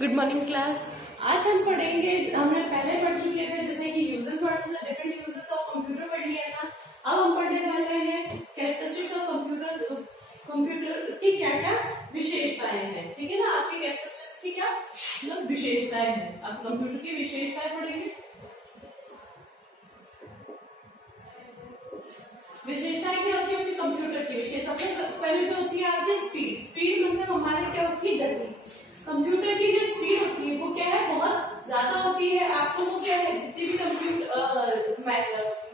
Good morning class. आज हम पढ़ेंगे, हमने पहले पढ़ चुके थे जैसे कि यूजेस वर्ड्स में डिफरेंट यूजेस ऑफ कंप्यूटर पढ़ लिया था। अब हम पढ़ने वाले हैं कैरेक्टरिस्टिक्स ऑफ कंप्यूटर, कंप्यूटर की क्या क्या विशेषताएं हैं। ठीक है ना, आपकी कैरेक्टरिस्टिक्स की क्या मतलब विशेषताएं हैं। अब कंप्यूटर की विशेषताएं पढ़ेंगे। विशेषताएं क्या होती है कंप्यूटर की विशेषता? सबसे पहले तो होती है आपकी स्पीड। स्पीड मतलब हमारे क्या होती है गति। कंप्यूटर की जो स्पीड होती है वो क्या है, बहुत ज्यादा होती है। आपको वो क्या है, जितनी भी कंप्यूटर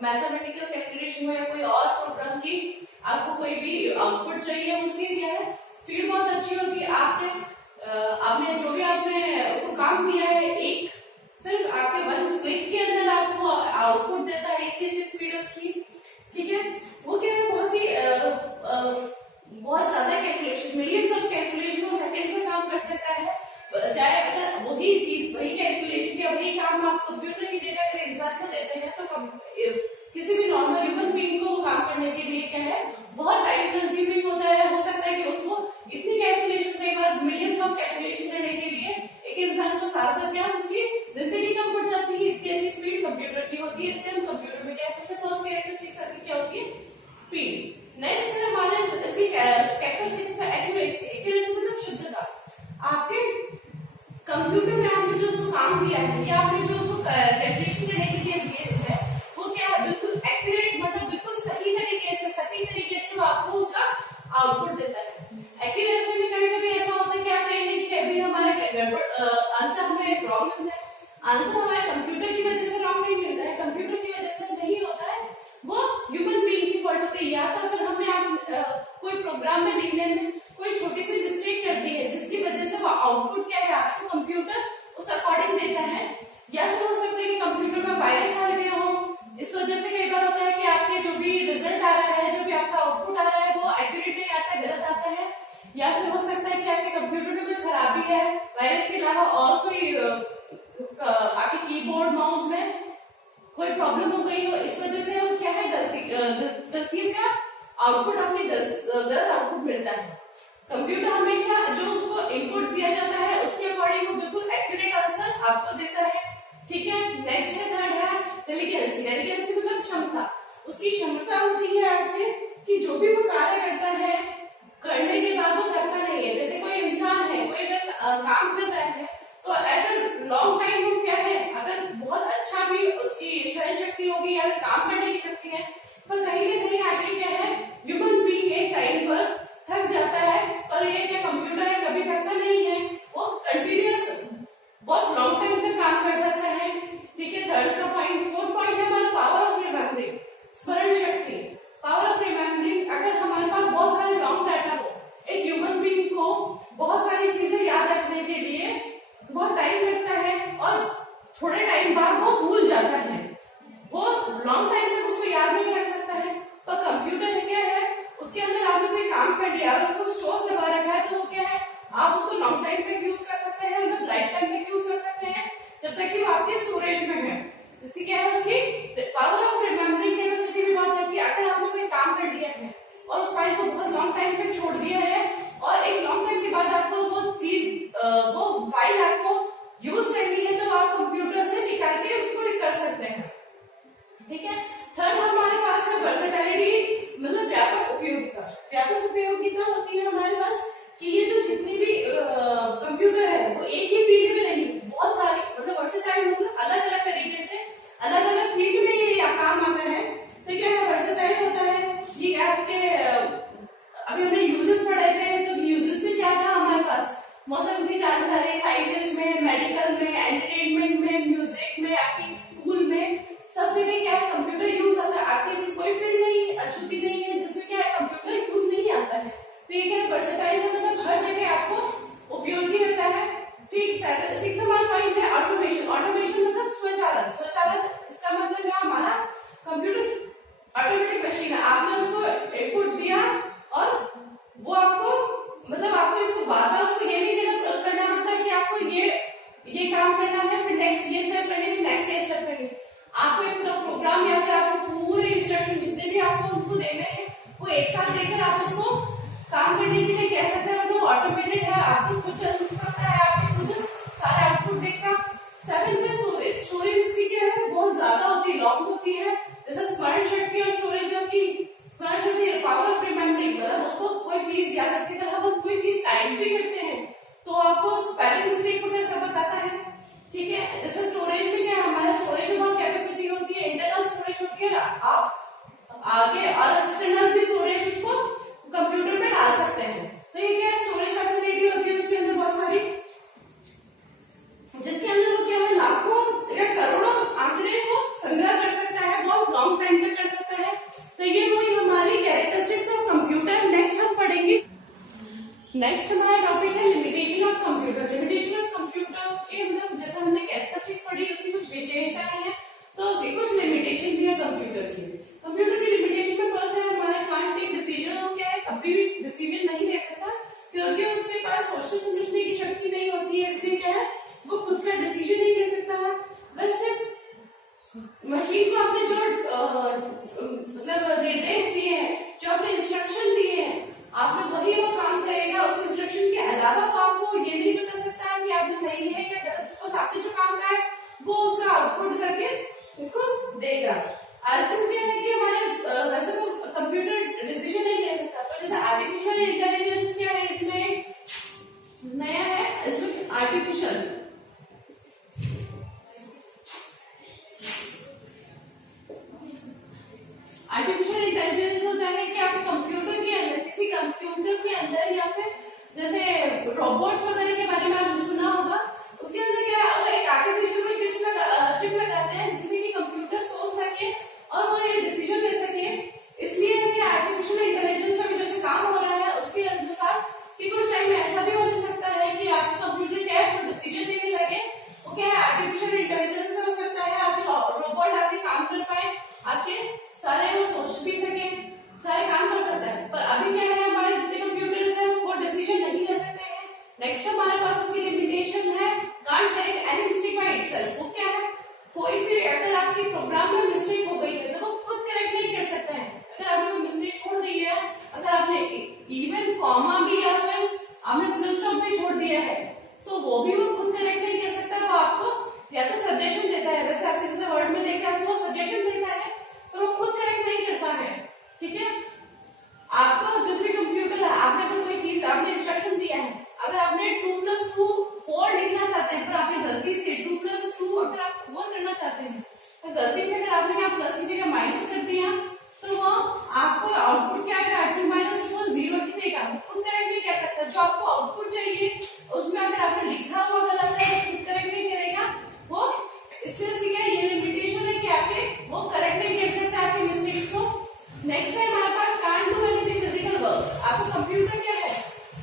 मैथमेटिकल कैलकुलेशन हो या कोई और प्रोग्राम की आपको कोई भी आउटपुट चाहिए, उसकी क्या है स्पीड बहुत अच्छी होती है। आपने जो भी आपने उसको काम किया है, एक सिर्फ आपके 1 क्लिक के अंदर आपको आउटपुट देता है, इतनी अच्छी स्पीड उसकी। ठीक है, वो क्या है बहुत ही बहुत ज्यादा कैलकुलेशन, मिलियंस ऑफ कैलकुलेशन वो सेकंड्स में काम कर सकता है। चाहे अगर वही चीज, वही कैलकुलेशन या वही काम आप कंप्यूटर की जगह अगर इंसान को देते हैं तो किसी भी नॉर्मल ह्यूमन बीइंग को काम करने के लिए क्या है बहुत टाइम कंज्यूमिंग होता है। हो सकता है कि उसको इतनी कैलकुलेशन, कई बार मिलियंस ऑफ कैलकुलेशन करने के लिए एक इंसान को साल भर क्या उसकी जिंदगी कम पड़ जाती है। इतनी अच्छी स्पीड कंप्यूटर की होती है। इसलिए हम कंप्यूटर में क्या सबसे फर्स्ट कैरेक्टरिस्टिक्स क्या होती है, स्पीड। नेक्स्ट है हमारे इसकी कैरेक्टरिस्टिक्स में एक्यूरेसी। एक्यूरेसी मतलब शुद्धता। आपके कंप्यूटर में आपने जो उसको काम दिया है या आपने जो उसको कैलकुलेशन करने के लिए दिए है वो क्या है बिल्कुल एक्यूरेट, मतलब बिल्कुल सही तरीके से, सटीक तरीके से वो आपको उसका आउटपुट देता है। एक्यूरेसी में कभी कभी ऐसा होता है कि आप कहेंगे कि कभी हमारा आंसर हमें रॉन्ग मिलता है। आंसर हमारे कंप्यूटर की वजह से रॉन्ग नहीं मिलता है, कंप्यूटर की वजह से नहीं होता है, वो ह्यूमन बीइंग की फॉल्ट होती है। या तो अगर हमने कोई प्रोग्राम में लिखने में कोई छोटी सी मिस्टेक कर दी है जिसकी वजह से वो आउटपुट क्या है आपको कंप्यूटर उस अकॉर्डिंग देता है। या फिर हो सकता है कि कंप्यूटर में वायरस आ गया हो, इस वजह से कई बार होता है कि आपके जो भी रिजल्ट आ रहा है, जो भी आपका आउटपुट आ रहा है वो एक्यूरेट नहीं आता, गलत आता है। या फिर हो सकता है कि आपके कंप्यूटर में कोई खराबी है, वायरस के अलावा और कोई आपके कीबोर्ड माउस में कोई प्रॉब्लम हो गई हो, इस वजह से वो क्या है गलती का आउटपुट आपने गलत आउटपुट मिलता है। कंप्यूटर हमेशा जो उसको इनपुट दिया जाता है उसके अकॉर्डिंग वो बिल्कुल एक्यूरेट आंसर आपको देता है। ठीक है, नेक्स्ट है थर्ड है इंटेलिजेंसी। इंटेलिजेंसी मतलब क्षमता। उसकी क्षमता होती है आपके कि जो भी वो कार्य करता है करने के बाद वो थकता नहीं है। जैसे कोई इंसान है, कोई अगर काम कर रहा है तो एट अ लॉन्ग टाइम वो क्या है, अगर बहुत अच्छा भी उसकी शरीर शक्ति होगी या काम करने की शक्ति है, पर कहीं ना कहीं आगे क्या है ह्यूमन बीइंग एक टाइम पर थक जाता है। पर ये क्या कंप्यूटर है कभी थकता नहीं है, वो कंटिन्यूअस बहुत लॉन्ग टाइम तक काम कर सकता है। ठीक है, थर्ड का पॉइंट। फोर्थ पॉइंट है हमारा पावर ऑफ रिमेम्बरिंग, स्मरण शक्ति। पावर ऑफ रिमेम्बरिंग, अगर हमारे पास बहुत सारे लॉन्ग डाटा हो, एक ह्यूमन बीइंग को बहुत सारी चीजें याद रखने के लिए बहुत टाइम लगता है और थोड़े टाइम बाद वो भूल जाता है, वो लॉन्ग टाइम तक उसको याद नहीं रख सकता है। पर कंप्यूटर क्या है, उसके अंदर आपने कोई काम कर लिया, उसको स्टोर करवा रखा है, तो वो क्या है आप उसको लॉन्ग टाइम तक यूज कर सकते हैं, मतलब लाइफ टाइम तक यूज कर सकते हैं जब तक कि वो आपके स्टोरेज में है। इसकी क्या है उसकी पावर ऑफ रिमेम्बरिंग कैपेसिटी भी बहुत है कि अगर आपने कोई काम कर लिया है और उस फाइल को बहुत लॉन्ग टाइम तक छोड़ दिया है और एक लॉन्ग टाइम के बाद आपको वो चीज वो फाइल आपको यूज करनी है, तो आप कंप्यूटर से निकाल के उसको कर सकते हैं। ठीक है, थर्ड हमारे पास है वर्सेटिलिटी, मतलब व्यापक उपयोगिता। व्यापक उपयोगिता होती है हमारे पास कि ये जो जितनी भी कंप्यूटर है वो एक ही फील्ड में नहीं, बहुत सारी, मतलब वर्सेटाइल मतलब अलग अलग तरीके से अलग अलग फील्ड में ये काम आता है। तो क्या है वर्सेटाइल होता है ये आपके अभी हमने यूजेस पढ़े थे, तो यूजेस में क्या था हमारे पास मौसम की जानकारी, साइंटिस्ट में, मेडिकल में, एंटरटेनमेंट में, म्यूजिक में, आपकी स्कूल में, सब जगह क्या है कंप्यूटर यूज आता है। आपकी ऐसी कोई फील्ड नहीं अछूती नहीं है जिसमें क्या है कंप्यूटर यूज नहीं आता है। तो ये क्या वर्सेटाइल है, मतलब हर जगह आपको उपयोगी रहता है। ठीक, सिक्स नंबर पॉइंट है ऑटोमेशन। ऑटोमेशन मतलब स्वचालन। स्वचालन इसका मतलब है हमारा कंप्यूटर ऑटोमेटिक मशीन है, आपने उसको इनपुट दिया और वो आपको मतलब आपको इसको बार बार उसको ये नहीं करना पड़ता कि आपको ये काम करना है, फिर नेक्स्ट ये स्टेप करनी है, फिर नेक्स्ट ये स्टेप करनी है। आपको एक पूरा प्रोग्राम या फिर आपको पूरे इंस्ट्रक्शन जितने भी आपको उनको देने हैं वो एक साथ देकर आप उसको काम करने के लिए कह सकते हैं, मतलब ऑटोमेटेड है, आपको खुद चल सकता है, आपको खुद नेक्स्ट हमारा टॉपिक है limitation of computer. Limitation of computer के मतलब जैसा हमने कैरेक्टरिस्टिक्स पढ़ी उसकी कुछ विशेषताएं हैं, तो उसकी कुछ लिमिटेशन भी है कंप्यूटर की। कंप्यूटर की लिमिटेशन में फर्स्ट है हमारा कांट टेक डिसीजन। वो क्या है, कभी भी डिसीजन नहीं ले सकता क्योंकि उसके पास सोचने समझने की शक्ति नहीं होती है, इसलिए क्या है वो खुद का डिसीजन नहीं ले सकता है। वैसे मशीन को आपने जो मतलब निर्देश दिए हैं, जो आपने इंस्ट्रक्शन दिए हैं, आपने वही वो काम करेगा। उस इंस्ट्रक्शन के अलावा वो आपको ये नहीं बता सकता है कि आपने सही है या गलत, बस आपने जो काम करा है वो उसका आउटपुट करके इसको देगा। आजकल क्या है कि हमारे वैसे तो कंप्यूटर डिसीजन नहीं ले सकता, पर जैसे आर्टिफिशियल इंटेलिजेंस क्या है, इसमें नया है, इसमें आर्टिफिशियल इंटेलिजेंस होता है कि आप कंप्यूटर के अंदर, किसी कंप्यूटर के अंदर या फिर जैसे रोबोट्स वगैरह के बारे में आपने सुना होगा, उसके अंदर क्या है वो एक आर्टिफिशियल कोई चिप लगाते हैं जिससे कि कंप्यूटर सोच सके और वो ये डिसीजन ले सके। इसलिए है कि आर्टिफिशियल इंटेलिजेंस में जैसे काम हो रहा है उसके अनुसार कि कुछ टाइम में ऐसा भी हो सकता है कि आपका कंप्यूटर क्या है वो डिसीजन लेने लगे। वो क्या है आर्टिफिशियल इंटेलिजेंस से हो सकता है आपके रोबोट आपके काम कर पाए, आपके सारे वो सोच भी सके, सारे काम कर सकता है। पर अभी क्या है हमारे जितने कंप्यूटर्स हैं वो डिसीजन नहीं ले सकते हैं। नेक्स्ट हमारे पास उसकी लिमिटेशन है can't correct any mistake by itself. वो क्या है, कोई सी अगर आपकी प्रोग्राम में मिस्टेक हो गई है तो वो खुद करेक्ट नहीं कर सकता है। अगर आपने कोई मिस्टेक छोड़ दी है, अगर आपने इवन कॉमा भी या फिर आपने फुल स्टॉप भी छोड़ दिया है तो वो भी वो खुद करेक्ट नहीं कर सकता। वो आपको या तो सजेशन देता है, वैसे आपके जैसे वर्ड में देखा है तो वो सजेशन देता है पर वो खुद करेक्ट नहीं करता है। ठीक है, आपको जो भी कंप्यूटर है, आपने कोई चीज आपने इंस्ट्रक्शन दिया है, अगर आपने 2 + 2 4 लिखना चाहते हैं पर आपने गलती से 2 + 2 अगर आप 4 करना चाहते हैं तो गलती से अगर आपने यहाँ प्लस की जगह माइनस कर दिया तो वो आपको आउटपुट क्या है 2 - 2 0 ही देगा, खुद करेक्ट नहीं कर सकता। जो आपको आउटपुट चाहिए उसमें अगर आपने लिखा हुआ गलत है तो खुद करेक्ट नहीं करेगा वो। इसलिए क्या ये लिमिटेशन है कि आपके वो करेक्ट नहीं कर सकता आपके मिस्टेक्स को। नेक्स्ट है हमारे पास can't do anything physical works. आपको कंप्यूटर क्या है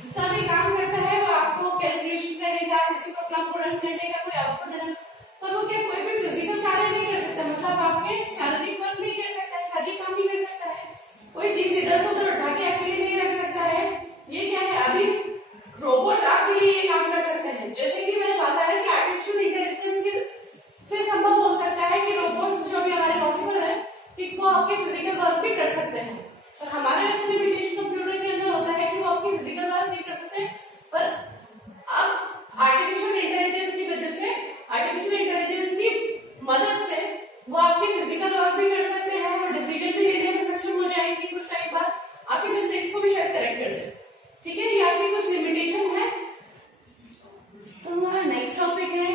जितना भी काम करता है वो आपको कैलकुलेशन करने का, किसी प्रोग्राम को रन करने का, कोई आउटपुट देना, पर वो क्या कोई भी फिजिकल कार्य नहीं कर सकता। मतलब आपके शारीरिक वर्क नहीं कर सकता है, शारीरिक काम नहीं कर सकता है, कोई चीज इधर से उधर उठा के आपके लिए नहीं रख सकता है। ये क्या है अभी रोबोट आपके लिए ये काम कर सकते हैं। जैसे कि मैंने बताया कि आर्टिफिशियल इंटेलिजेंस से संभव हो सकता है कि रोबोट्स जो भी हमारे पॉसिबल है कि वो आपके फिजिकल वर्क भी कर सकते हैं, पर हमारे ऐसे लिमिटेशन कंप्यूटर के अंदर होता है कि वो आपकी फिजिकल वर्क नहीं कर सकते। पर अब आर्टिफिशियल इंटेलिजेंस की वजह से, आर्टिफिशियल इंटेलिजेंस की मदद से वो आपकी फिजिकल वर्क भी कर सकते हैं और डिसीजन भी लेने में सक्षम हो जाएंगे। कुछ टाइम बाद आपकी मिस्टेक्स को भी शायद करेक्ट कर दे। ठीक है, ये आपकी कुछ लिमिटेशन है। तो हमारा नेक्स्ट टॉपिक है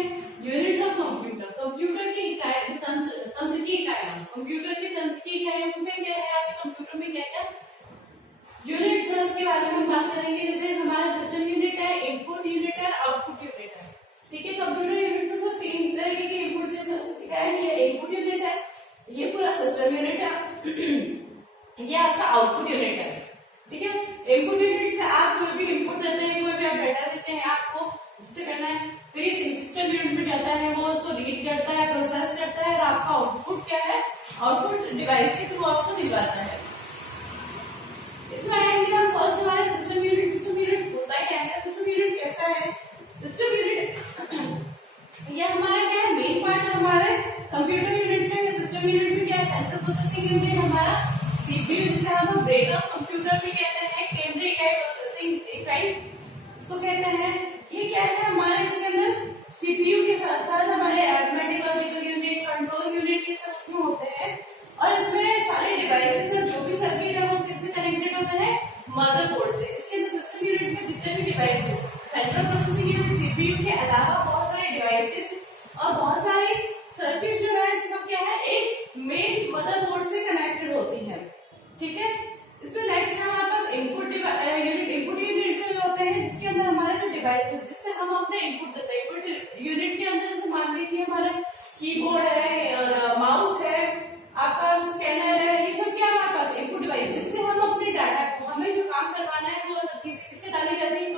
यूनिट्स ऑफ कंप्यूटर। कंप्यूटर की इकाई, तंत्र की इकाइयां। कंप्यूटर की तंत्र की इकाइयों में क्या है, आपके कंप्यूटर में क्या क्या यूनिट्स है उसके बारे में हम बात करेंगे। जैसे हमारा सिस्टम यूनिट है, इनपुट यूनिट है, आउटपुट यूनिट है। ठीक है, कंप्यूटर यूनिट में सब 3 तरीके के इनपुट सिस्टम है। ये इनपुट यूनिट है, ये पूरा सिस्टम यूनिट है, ये आपका आउटपुट यूनिट है। ठीक है, इनपुट यूनिट से आप कोई भी इनपुट देते हैं, कोई भी आप डाटा देते हैं आपको जिससे करना है, फिर ये सिस्टम यूनिट में जाता है, वो उसको रीड करता है, प्रोसेस करता है और आपका आउटपुट क्या है, आउटपुट डिवाइस के थ्रू आपको दिलवाता है। इसमें आएंगे हम फर्स्ट हमारे सिस्टम यूनिट। सिस्टम यूनिट होता क्या है, सिस्टम यूनिट कैसा है? सिस्टम यूनिट ये हमारा क्या है, मेन पार्ट है हमारे कंप्यूटर यूनिट का। सिस्टम यूनिट में क्या है, सेंट्रल प्रोसेसिंग यूनिट हमारा सीपीयू, जिसे हम ब्रेन ऑफ कंप्यूटर भी कहते हैं, केंद्रीय इकाई प्रोसेसिंग इकाई इसको कहते हैं। ये क्या है हमारे इसके अंदर सीपीयू के साथ साथ हमारे arithmetic logical unit, control unit ये सब उसमें होते हैं और इसमें सारे डिवाइसेस और जो भी सर्किट है वो किससे कनेक्टेड होते हैं, मदरबोर्ड से। इसके अंदर सिस्टम यूनिट में जितने भी devices, central processing unit CPU के अलावा बहुत सारे डिवाइसेस और बहुत सारी सर्किट जो है सब क्या है एक मेन मदरबोर्ड से कनेक्टेड होती है। ठीक है, इसमें नेक्स्ट हमारे पास इनपुट यूनिट। इनपुट यूनिट जो होते हैं जिसके अंदर हमारे जो डिवाइस है जिससे हम अपने इनपुट देते हैं। इनपुट यूनिट के अंदर जैसे मान लीजिए हमारा कीबोर्ड है और माउस है, आपका स्कैनर है, ये सब क्या हमारे पास इनपुट डिवाइस जिससे हम अपने डाटा को, हमें जो काम करवाना है वो सब चीजें किससे डाली जाती है,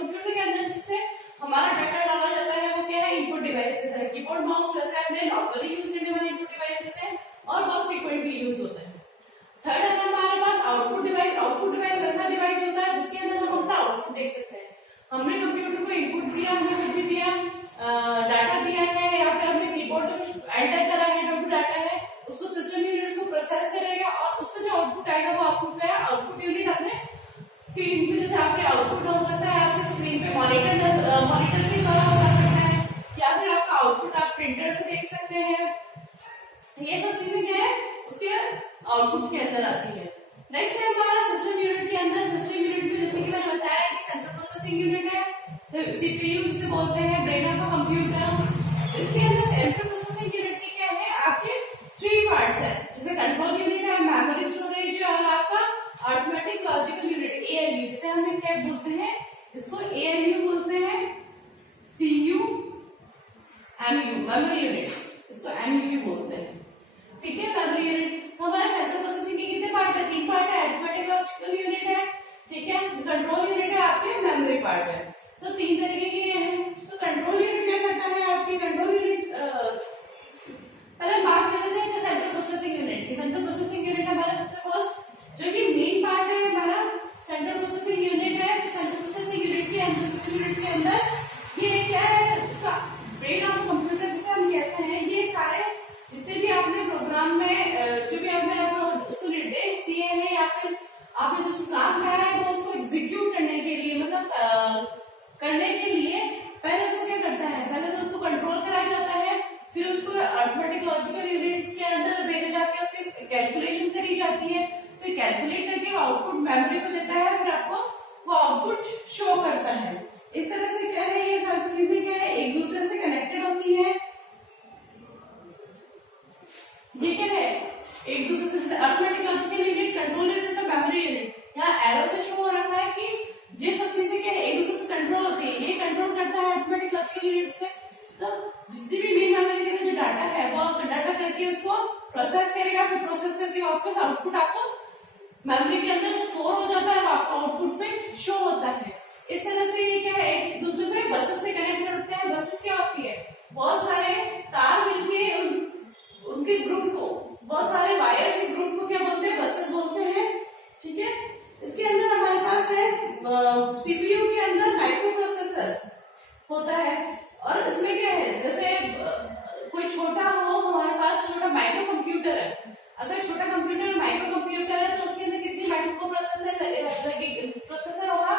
हमने कंप्यूटर को इनपुट दिया, हमने कुछ भी दिया, डाटा दिया है या फिर हमने कीबोर्ड से कुछ एंटर करा है, जो भी डाटा है उसको सिस्टम यूनिट उसको प्रोसेस करेगा और उससे जो आउटपुट आएगा वो आपको क्या है, आउटपुट यूनिट अपने स्क्रीन पे, जैसे आपके आउटपुट हो सकता है आपके स्क्रीन पे मॉनिटर के द्वारा हो सकता है, या फिर आपका आउटपुट आप प्रिंटर से देख सकते हैं। ये सब चीजें क्या है उसके आउटपुट के अंदर आती है। नेक्स्ट है हमारा सिस्टम यूनिट के अंदर। सिस्टम यूनिट में जैसे कि मैंने बताया कि सेंट्रल प्रोसेसिंग यूनिट है, सीपीयू जिसे बोलते हैं, ब्रेन ऑफ अ कंप्यूटर। इसके अंदर सेंट्रल प्रोसेसिंग यूनिट की क्या है, आपके 3 पार्ट्स है, जैसे कंट्रोल यूनिट है, मेमोरी स्टोरेज और आपका अरिथमेटिक लॉजिकल यूनिट एएलयू, जिसे हम क्या बोलते हैं, इसको एएलयू बोलते हैं, सीयू एमयू मेमोरी यूनिट, इसको एमयू बोलते हैं। ठीक है, मेमोरी यूनिट हमारे सेंट्रल प्रोसेसिंग के कितने पार्ट है, 3 पार्ट है, अरिथमेटिक लॉजिकल यूनिट है, ठीक है, कंट्रोल यूनिट है, आपके मेमोरी पार्ट है। तो 3 तरीके के ये हैं। तो कंट्रोल यूनिट क्या करता है, आपकी कंट्रोल यूनिट पहले बात कर लेते हैं सेंट्रल प्रोसेसिंग यूनिट की। सेंट्रल प्रोसेसिंग यूनिट हमारा सबसे फर्स्ट जो कि मेन पार्ट है हमारा सेंट्रल प्रोसेसिंग यूनिट है। सेंट्रल प्रोसेसिंग यूनिट के अंदर, सिस्टम यूनिट के अंदर ये क्या है, इसका ब्रेन ऑफ कंप्यूटर जिसे हम कहते हैं, ये सारे जितने भी आपने प्रोग्राम में जो भी आपने उसको निर्देश दिए हैं या फिर आपने जो काम किया है वो उसको एग्जीक्यूट करने के लिए, मतलब करने के लिए पहले उसको क्या करता है, पहले तो उसको कंट्रोल कराया जाता है, फिर उसको अरिथमेटिक लॉजिकल यूनिट के अंदर भेजा जाके उसकी कैलकुलेशन करी जाती है, फिर कैलकुलेट करके वो आउटपुट मेमोरी को देता है, फिर आपको वो आउटपुट शो करता है। इस तरह से क्या है, ये सब चीजें क्या है एक दूसरे से कनेक्टेड होती है। ये क्या है एक दूसरे से, arithmetic logical unit, control unit और मेमोरी यूनिट। यहाँ एरो से शो हो रखा है कि ये सब चीजें क्या है एक दूसरे से कंट्रोल होती है। ये कंट्रोल करता है अरिथमेटिक लॉजिकल यूनिट से, तो जितनी भी मेन मेमोरी के अंदर जो डाटा है वो डाटा करके उसको प्रोसेस करेगा, फिर प्रोसेस करके वापस आउटपुट आपको मेमोरी के अंदर स्टोर हो जाता है और आपको आउटपुट पे शो होता है। इस तरह से ये क्या है एक दूसरे से बसेस से कनेक्ट होते हैं। बसेस क्या होती है, बहुत सारे तार मिलके उनके ग्रुप को, बहुत सारे वायर्स के ग्रुप को क्या बोलते हैं, बसेस बोलते हैं। ठीक है, इसके अंदर हमारे पास है सीपीयू के अंदर माइक्रो प्रोसेसर होता है, और इसमें क्या है, जैसे कोई छोटा हो, हमारे पास छोटा माइक्रो कंप्यूटर है, अगर छोटा कंप्यूटर माइक्रो कंप्यूटर है तो उसके अंदर कितनी माइक्रो प्रोसेसर होगा,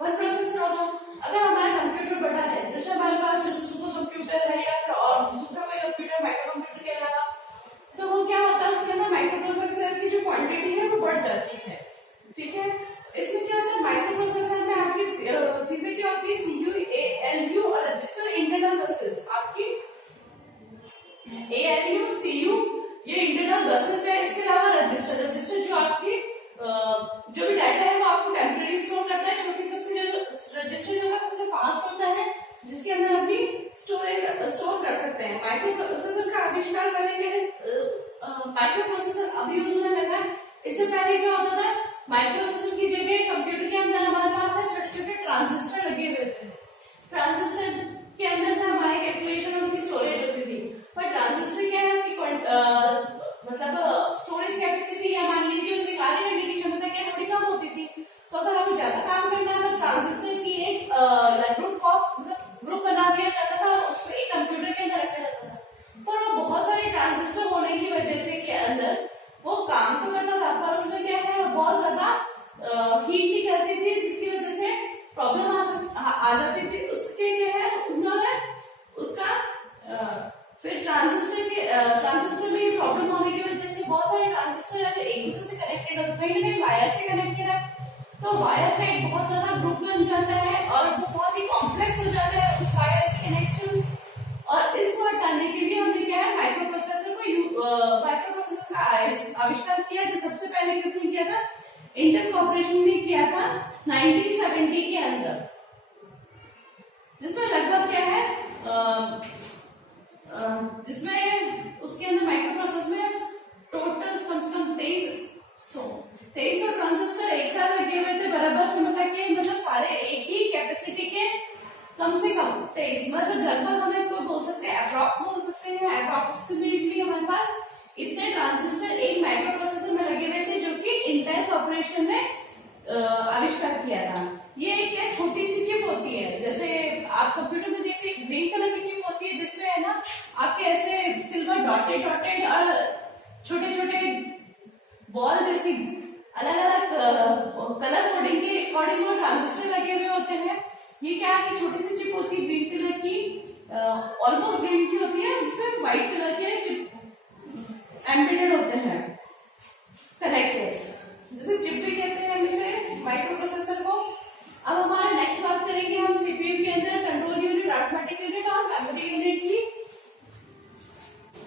1 प्रोसेसर होगा। अगर हमारा कंप्यूटर बड़ा है, जैसे हमारे पास जैसे सुपर कंप्यूटर है या फिर और दूसरा कोई कंप्यूटर माइक्रो कंप्यूटर के अलावा, तो वो क्या होता है उसके अंदर माइक्रो प्रोसेसर की जो क्वांटिटी है वो बढ़ जाती है। ठीक है, इसमें क्या होता है, माइक्रो प्रोसेसर में आपकी चीजें क्या होती है, सीयू, एएलयू और रजिस्टर इंटरनल बसेस। आपकी एएलयू, सीयू ये इंटरनल बसेस है। इसके अलावा रजिस्टर, रजिस्टर जो आपकी जो भी डाटा है वो आपको टेम्परेरी स्टोर करता है। छोटी सबसे जो रजिस्टर जो सबसे फास्ट होता है, जिसके अंदर अपनी स्टोर कर सकते हैं। माइक्रो प्रोसेसर का आविष्कार पहले क्या माइक्रो प्रोसेसर अब यूज होने लगा है। इससे पहले क्या होता था, माइक्रो प्रोसेसर की जगह कंप्यूटर के अंदर हमारे पास है छोटे छोटे ट्रांजिस्टर लगे हुए थे। ट्रांजिस्टर के अंदर से हमारी कैलकुलेशन और उनकी स्टोरेज होती थी। पर ट्रांजिस्टर क्या है, उसकी मतलब स्टोरेज कैपेसिटी या मान लीजिए उसकी कार्य करने की क्षमता क्या थोड़ी कम होती थी। तो अगर हमें ज्यादा काम करना है तो ट्रांजिस्टर की एक ग्रुप बना दिया जाता था और उसको एक कंप्यूटर के अंदर रखा जाता था। पर वो बहुत सारे ट्रांजिस्टर होने की वजह से के अंदर वो काम तो करता था, पर उसमें क्या है बहुत ज्यादा हीट नहीं करती थी, जिसकी वजह से प्रॉब्लम आ जाती थी। उसके क्या है उन्होंने उसका फिर ट्रांजिस्टर में प्रॉब्लम होने की वजह से बहुत सारे ट्रांजिस्टर एक दूसरे से कनेक्टेड होते, कहीं ना कहीं वायर से कनेक्टेड है, तो वायर का एक बहुत ज्यादा ग्रुप बन जाता है और वो बहुत ही कॉम्प्लेक्स हो जाता है उस वायर के कनेक्शंस। और इसको हटाने के लिए हमने क्या है माइक्रो प्रोसेसर का आविष्कार किया, जो सबसे पहले किसने किया था, इंटेल कॉर्पोरेशन ने किया था 1970 के अंदर, जिसमें लगभग क्या है जिसमें उसके अंदर माइक्रो प्रोसेसर में टोटल कम से कम 23 ट्रांजिस्टर एक साथ लगे हुए थे बराबर क्षमता के, मतलब सारे एक ही कैपेसिटी के, कम से कम 23, मतलब लगभग हम इसको बोल सकते हैं अप्रॉक्स बोल सकते हैं, अप्रॉक्सिमेटली हमारे पास इतने ट्रांजिस्टर एक माइक्रो प्रोसेसर में लगे हुए थे, जो कि इंटेल कॉर्पोरेशन ने आविष्कार किया था। ये एक छोटी सी चिप होती है, आप कंप्यूटर में देखते हैं ग्रीन कलर की चिप होती है जिसमें है ना आपके ऐसे सिल्वर डॉटेड डॉटेड और छोटे छोटे बॉल जैसी अलग अलग कलर कोडिंग के अकॉर्डिंग वो ट्रांजिस्टर लगे हुए होते हैं। ये क्या है, छोटी सी चिप होती है ग्रीन कलर की, ऑलमोस्ट ग्रीन की होती है, जिसमें व्हाइट कलर के चिप एम्बेडेड होते हैं कनेक्टर्स, जिसे चिप भी कहते हैं हम इसे माइक्रो प्रोसेसर को। अब हमारा नेक्स्ट बात करेंगे हम सीपीयू के अंदर कंट्रोल यूनिट, अरिथमेटिक यूनिट और मेमोरी यूनिट की।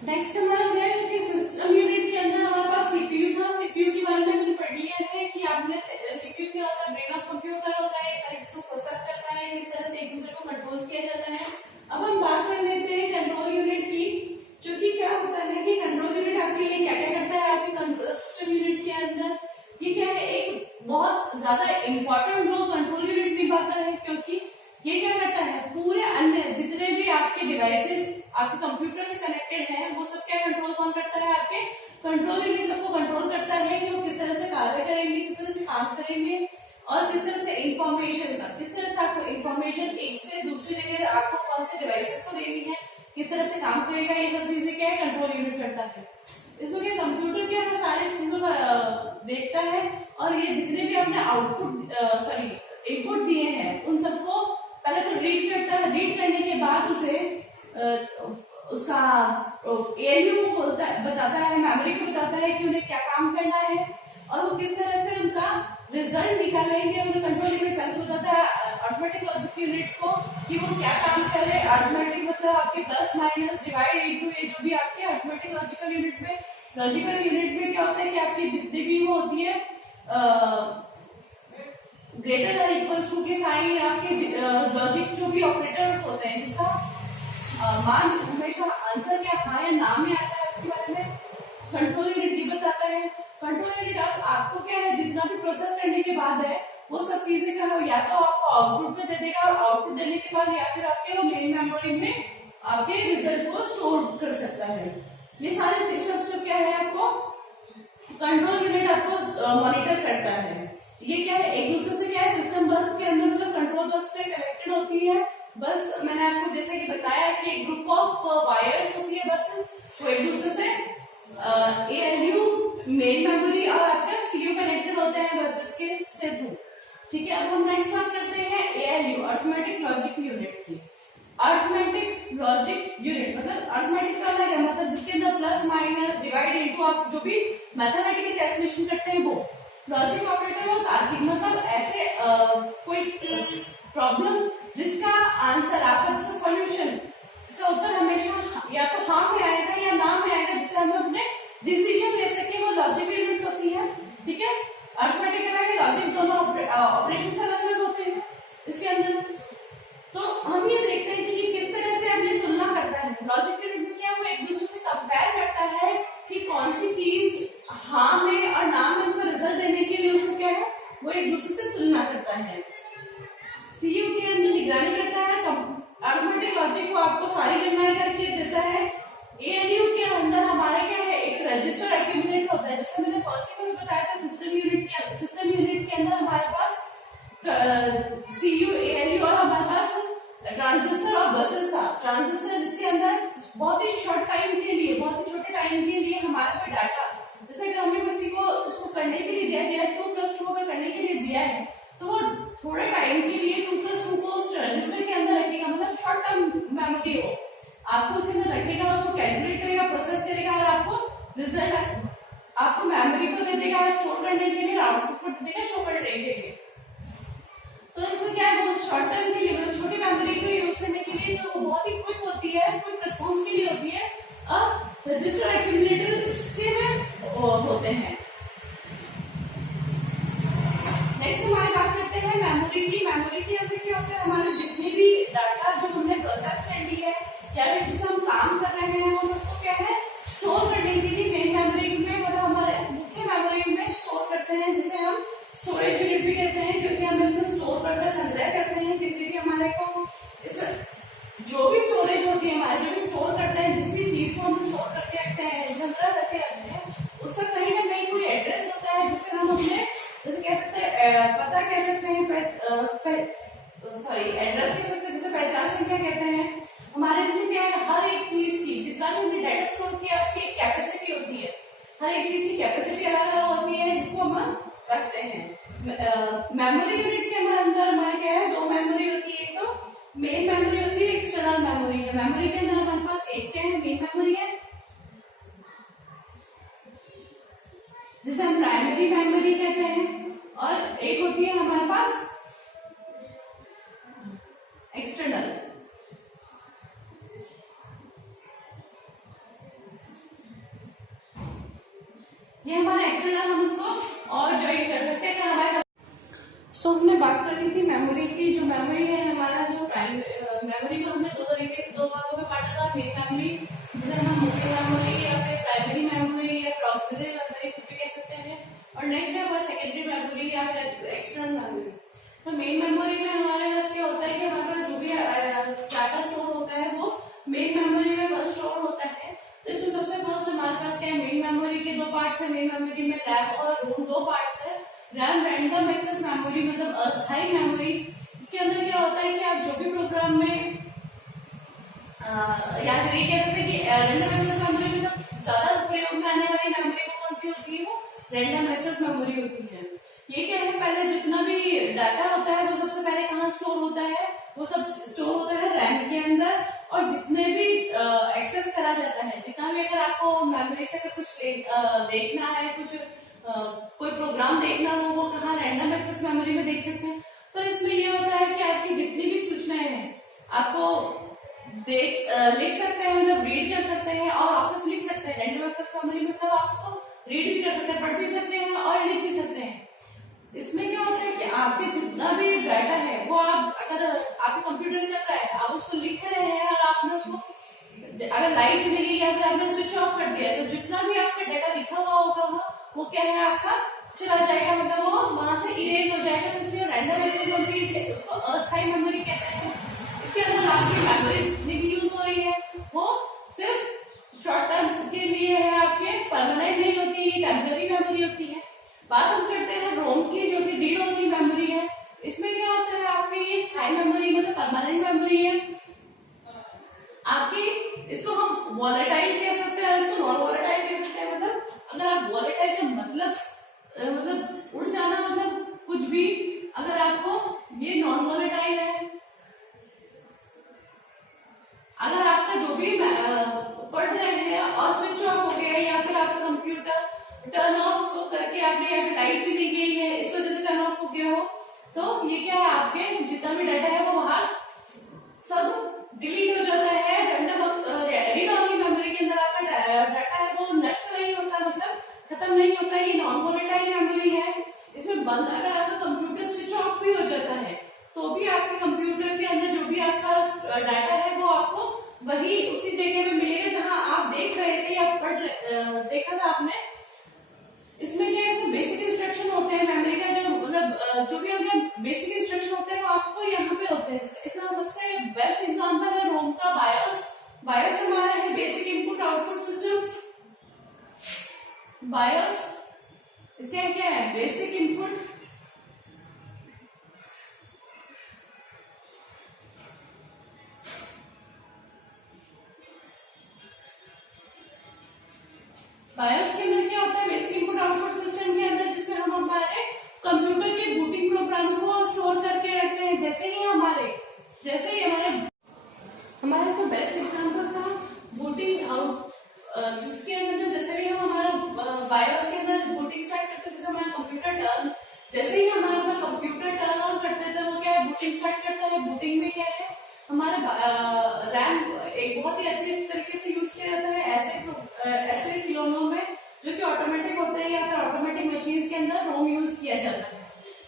नेक्स्ट हमारा है कि सिस्टम यूनिट के अंदर हमारे पास सीपीयू था। सीपीयू के बारे में हमने पढ़ लिया है कि आपने सीपीयू के अंदर ब्रेन ऑफ कंप्यूटर होता है, सारी चीजों को प्रोसेस करता है, किस तरह से एक दूसरे को कंट्रोल किया जाता है। अब हम बात कर लेते हैं कंट्रोल यूनिट की, जो कि क्या होता है कि कंट्रोल यूनिट आपके लिए क्या क्या करता है आपके सिस्टम यूनिट के अंदर। ये क्या है, एक बहुत ज्यादा इंपॉर्टेंट रोल कंट्रोल यूनिट निभाता है, क्योंकि ये क्या करता है पूरे अन्य जितने भी आपके डिवाइसेस आपके कंप्यूटर से कनेक्टेड हैं वो सब क्या कंट्रोल कौन करता है, आपके कंट्रोल यूनिट सबको कंट्रोल करता है कि वो किस तरह से कार्य करेंगे, किस तरह से काम करेंगे और किस तरह से इंफॉर्मेशन का, किस तरह से आपको इंफॉर्मेशन एक से दूसरी जगह आपको कौन से डिवाइसेस को देनी है, किस तरह से काम करेगा, ये सब चीजें क्या है कंट्रोल यूनिट करता है। इसमें क्या कंप्यूटर क्या है सारी चीजों का देखता है और ये जितने भी आपने आउटपुट इनपुट दिए हैं उन सबको पहले तो रीड करता है, रीड करने के बाद उसे उसका एएलयू को बोलता है, बताता है, मेमोरी को बताता है कि उन्हें क्या काम करना है और वो किस तरह से उनका रिजल्ट निकालेंगे। उन्हें कंट्रोल यूनिट पहले बताता है अरिथमेटिक लॉजिक यूनिट को कि वो क्या काम करे। अरिथमेटिक मतलब आपके प्लस माइनस डिवाइड इनटू, ये जो भी आपके अरिथमेटिक लॉजिकल यूनिट में क्या होता है कि आपकी जितनी भी वो होती है ग्रेटर देन इक्वल्स टू के साइन, आपके लॉजिक जो भी ऑपरेटर्स होते हैं जिसका मान हमेशा आंसर क्या हाँ या ना में आता है, उसके बारे में कंट्रोल यूनिट ये बताता है। कंट्रोल यूनिट आपको क्या है जितना भी प्रोसेस करने के बाद है वो सब चीजें क्या है या तो आपको आउटपुट में दे देगा और आउटपुट देने के बाद या फिर आपके मेन मेमोरी में आपके रिजल्ट को स्टोर कर सकता है। ये सारे सिस्टम क्या है आपको कंट्रोल यूनिट आपको मॉनिटर करता है। ये क्या है एक दूसरे से क्या है सिस्टम बस के अंदर मतलब कंट्रोल बस से कनेक्टेड होती है। बस मैंने आपको जैसे कि बताया कि एक ग्रुप ऑफ वायर्स होती है बसेस, वो एक दूसरे से एएलयू मेन मेमोरी और आपका सीयू कनेक्टेड होते हैं बसेस के थ्रू। ठीक है, अब हम नेक्स्ट बात करते हैं एएलयू अरिथमेटिक लॉजिक यूनिट की। अरिथमेटिक लॉजिक यूनिट मतलब अरिथमेटिक का अलग है, मतलब जिसके अंदर प्लस माइनस डिवाइड इनटू आप जो भी मैथमेटिकल कैलकुलेशन करते हैं वो। लॉजिक ऑपरेटर और तार्किक मतलब ऐसे कोई प्रॉब्लम जिसका आंसर आपका जिसका सॉल्यूशन जिसका उत्तर हमेशा या तो हाँ में आएगा या ना में आएगा, जिससे हम अपने डिसीजन ले सके, वो लॉजिक यूनिट्स होती है। ठीक है, अरिथमेटिक अलग है, लॉजिक दोनों ऑपरेशन अलग अलग होते हैं इसके अंदर। तो हम ये देखते हैं कि ये किस तरह से अपनी तुलना करता है। लॉजिक यूनिट में क्या वो एक दूसरे से कंपेयर करता है कि कौन सी चीज हाँ में और ना में उसका रिजल्ट देने के लिए उसको क्या है वो एक दूसरे से तुलना करता है। सीयू के अंदर निगरानी करता है, अरिथमेटिक लॉजिक को आपको सारी गणनाएं करके देता है। एएलयू के अंदर हमारे क्या है एक रजिस्टर एक्यूमुलेट होता है, जैसे मैंने फर्स्ट में बताया था सिस्टम यूनिट के अंदर हमारे पास सीयू एएलयू और हमारे पास ट्रांजिस्टर और बसेस था। ट्रांजिस्टर जिसके अंदर बहुत ही शॉर्ट टाइम के लिए, बहुत ही छोटे टाइम के लिए हमारा कोई डाटा, जैसे अगर हमने किसी को उसको करने के लिए दिया है 2+2 अगर करने के लिए दिया है तो वो थोड़े टाइम के लिए 2+2 को उस रजिस्टर के अंदर रखेगा, मतलब शॉर्ट टर्म मेमोरी हो, आपको उसके अंदर रखेगा, उसको कैलकुलेट करेगा, प्रोसेस करेगा और आपको रिजल्ट आपको मेमोरी को दे देगा स्टोर करने के लिए, आउटपुट को दे देगा शो करने के लिए। तो इसमें क्या है बहुत शॉर्ट टर्म के लिए मतलब छोटी मेमोरी को यूज करने के लिए जो बहुत ही क्विक होती है, क्विक रिस्पॉन्स के लिए होती है, अब रजिस्टर एक्यूमुलेटर इसके में होते हैं। नेक्स्ट हमारी बात करते हैं मेमोरी की। मेमोरी के अंदर क्या होता है हमारे जितने भी डाटा जो हमने प्रोसेस कर लिया है या फिर जिसमें हम काम कर रहे हैं वो सबको क्या है स्टोर करने के लिए मेन मेमोरी में मतलब हमारे मुख्य मेमोरी में स्टोर करते हैं, जिसे हम स्टोरेज यूनिट भी कहते हैं, क्योंकि हम इसमें स्टोर करते हैं, संग्रह करते हैं किसी भी हमारे को जो भी स्टोरेज होती है हमारे जो भी स्टोर करते हैं, जिस भी चीज को हम स्टोर करके रखते हैं, संग्रह करके रखते हैं, उसका कहीं ना कहीं मेन मेमोरी होती है, एक्सटर्नल मेमोरी है। मेमोरी के अंदर हमारे पास एक क्या है, मेन मेमोरी है, जिसे हम प्राइमरी मेमोरी कहते हैं, और एक होती है हमारे पास एक्सटर्नल। ये हमारा एक्सटर्नल, हम उसको और ज्वाइन कर सकते हैं अगर हमारे। सो हमने बात कर ली थी मेमोरी की। जो मेमोरी है हमारा, जो मेमोरी को हमने दो भागों में बांटा था। मेन मेमोरी जिसे हम मुख्य मेमोरी या फिर प्राइमरी मेमोरी या फिर ऑक्सिलरी मेमोरी कुछ भी कह सकते हैं, और नेक्स्ट है हमारा सेकेंडरी मेमोरी या फिर एक्सटर्नल मेमोरी। तो मेन मेमोरी में हमारे पास क्या होता है कि हमारे पास जो भी डाटा स्टोर होता है वो मेन मेमोरी में बस स्टोर होता है। तो इसमें सबसे फर्स्ट हमारे पास क्या है, मेन मेमोरी के दो पार्ट्स है। मेन मेमोरी में रैम और रोम दो पार्ट्स है। रैम रैंडम एक्सेस मेमोरी मतलब अस्थायी मेमोरी। इसके अंदर क्या होता है कि आप जो भी प्रोग्राम में या फिर ये कह सकते हैं कि रैंडम एक्सेस मेमोरी में ज्यादा प्रयोग में आने वाली मेमोरी को कौन सी होती है, वो रैंडम एक्सेस मेमोरी होती है। ये क्या है, पहले जितना भी डाटा होता है वो सबसे पहले कहाँ स्टोर होता है, वो सब स्टोर होता है रैम के अंदर। और जितने भी एक्सेस करा जाता है, जितना भी अगर आपको मेमोरी से कुछ देखना है, कुछ कोई प्रोग्राम देखना हो, वो कहाँ रैंडम एक्सेस मेमोरी में देख सकते हैं। तो इसमें ये होता है कि आपकी जितनी भी सूचनाएं हैं आपको लिख सकते हैं, मतलब रीड कर सकते हैं और वापस लिख सकते हैं। रैंडम एक्सेस मेमोरी में मतलब आप उसको रीड भी कर सकते हैं, पढ़ भी सकते हैं और लिख भी सकते हैं। इसमें क्या होता है कि आपके जितना भी डाटा है वो आप, अगर आपके कंप्यूटर चल रहा है, आप उसको लिख रहे हैं और आपने उसको, अगर लाइट चली गई या फिर आपने स्विच ऑफ कर दिया, तो जितना भी आपका डाटा लिखा हुआ होगा वो क्या है, आपका चला जाएगा, मतलब वो वहां से इरेज हो जाएगा। तो इसलिए रैंडम एक्सेस मेमोरी, उसको अस्थायी मेमोरी कहते हैं। इसके अंदर आपकी मेमोरी जितनी भी यूज हो रही है वो सिर्फ शॉर्ट टर्म के लिए है, आपके परमानेंट नहीं होती, टेम्पररी मेमोरी होती है। बात हम करते हैं रोम की, जो कि रीड ओनली मेमोरी है। इसमें क्या होता है, आपकी ये स्थायी मेमोरी मतलब परमानेंट मेमोरी है आपकी। इसको हम वॉलेटाइल कह सकते हैं, इसको नॉन वॉलेटाइल कह सकते हैं। मतलब अगर आप वॉलेटाइल का मतलब उड़ जाना, मतलब कुछ भी, अगर आपको ये नॉन वॉलेटाइल है, अगर आपका जो भी पढ़ रहे हैं और स्विच ऑफ हो गया है या फिर आपका कंप्यूटर टर्न ऑफ करके आपने या फिर लाइट चली गई है, इस वजह से टर्न ऑफ हो गया हो, तो ये क्या है, आपके जितना भी डाटा है वो वहां सब डिलीट हो जाता है। रैंडम रीड ओनली मेमोरी के अंदर आपका डाटा है वो नष्ट नहीं होता, मतलब खत्म नहीं होता। ये नॉन वॉलेटाइल मेमोरी है। इसमें बंद, अगर आपका कंप्यूटर स्विच ऑफ भी हो जाता है तो भी आपके कंप्यूटर के अंदर जो भी आपका डाटा है वो आपको वही उसी जगह में मिलेगा जहां आप देख रहे थे या देखा था आपने। इसमें क्या है, इसमें बेसिक इंस्ट्रक्शन होते हैं मेमोरी का, जो मतलब जो भी अपने बेसिक इंस्ट्रक्शन होते हैं वो आपको यहाँ पे होते हैं। इसका सबसे बेस्ट एग्जांपल है रोम का बायोस। बायोस हमारा है basic input output system. BIOS इसका क्या है, बेसिक इनपुट बायोस के अंदर क्या होता है, बेसिक इनपुट आउटपुट सिस्टम के अंदर, जिसमें हम हमारे कंप्यूटर के बूटिंग प्रोग्राम को स्टोर करके रखते हैं। जैसे ही हमारे इसमें बेस्ट एग्जांपल था बूटिंग आउट, जिसके अंदर जैसे भी हम हमारा बायोस के अंदर बूटिंग स्टार्ट करते हैं, जैसे हमारा कंप्यूटर टर्न, जैसे ही हमारा कंप्यूटर टर्न ऑन करते थे वो क्या है, बूटिंग स्टार्ट करता है। बूटिंग में क्या है, हमारा रैम एक बहुत ही अच्छे तरीके से यूज किया जाता है ऐसे खिलौनों में जो कि ऑटोमेटिक होते हैं या फिर ऑटोमेटिक मशीन्स के अंदर रोम यूज किया जाता है।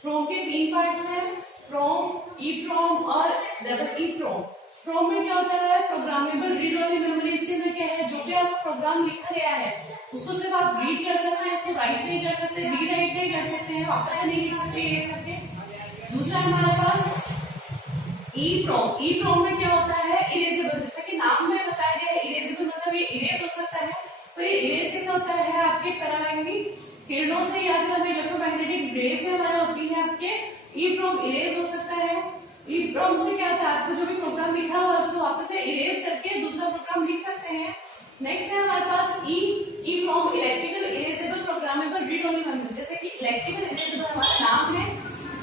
रोम के 3 पार्ट्स हैं, प्रोम, ईप्रोम और डबल ईप्रोम। प्रोम में क्या होता है, प्रोग्रामेबल रीड ओनली मेमोरी। इसके में क्या है, जो भी आपका प्रोग्राम लिखा गया है उसको सिर्फ आप रीड कर सकते हैं, उसको राइट नहीं कर सकते, रीड राइट नहीं कर सकते हैं, वापस से नहीं लिख सकते, ये सकते। दूसरा हमारे पास ईप्रोम। ईप्रोम में क्या होता है, इरेजेबल, जैसा कि नाम में बताया गया है इरेजेबल, मतलब ये इरेज हो सकता है। तो ये इरेज कैसा होता है, आपके पैरामैग्नेटिक किरणों से या फिर हमें इलेक्ट्रोमैग्नेटिक रेज से हमारा होती है, आपके ईप्रोम इरेज हो सकता है। ईप्रोम से क्या होता है, आपको जो भी प्रोग्राम लिखा हुआ है उसको वापस से इरेज करके दूसरा प्रोग्राम लिख सकते हैं। नेक्स्ट है हमारे पास EPROM, electrical erasable programmable read only memory. जैसे कि इलेक्ट्रिकल इरेजेबल हमारा नाम है,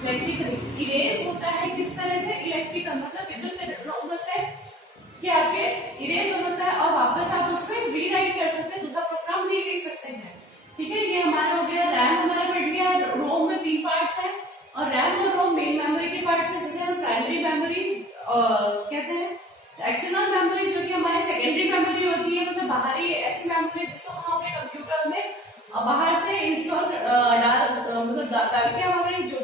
इलेक्ट्रिकल इरेज होता है किस तरह से, इलेक्ट्रिकल मतलब विद्युत है कि आपके इरेज हो जाता है और वापस आप उसको रीराइट कर सकते हैं, दूसरा प्रोग्राम भी लिख सकते हैं। ठीक है, ये हमारा हो गया रैम हमारा बढ़ गया। रोम में 3 पार्ट्स है और रैम और रोम मेन मेमोरी के पार्ट्स है, जिसे हम प्राइमरी मेमोरी कहते हैं। एक्सटर्नल मेमोरी जो कि हमारी सेकेंडरी मेमोरी होती है, मतलब बाहरी ऐसी मेमोरी जिसको हम अपने कंप्यूटर में बाहर से इंस्टॉल डाल के हम अपने जो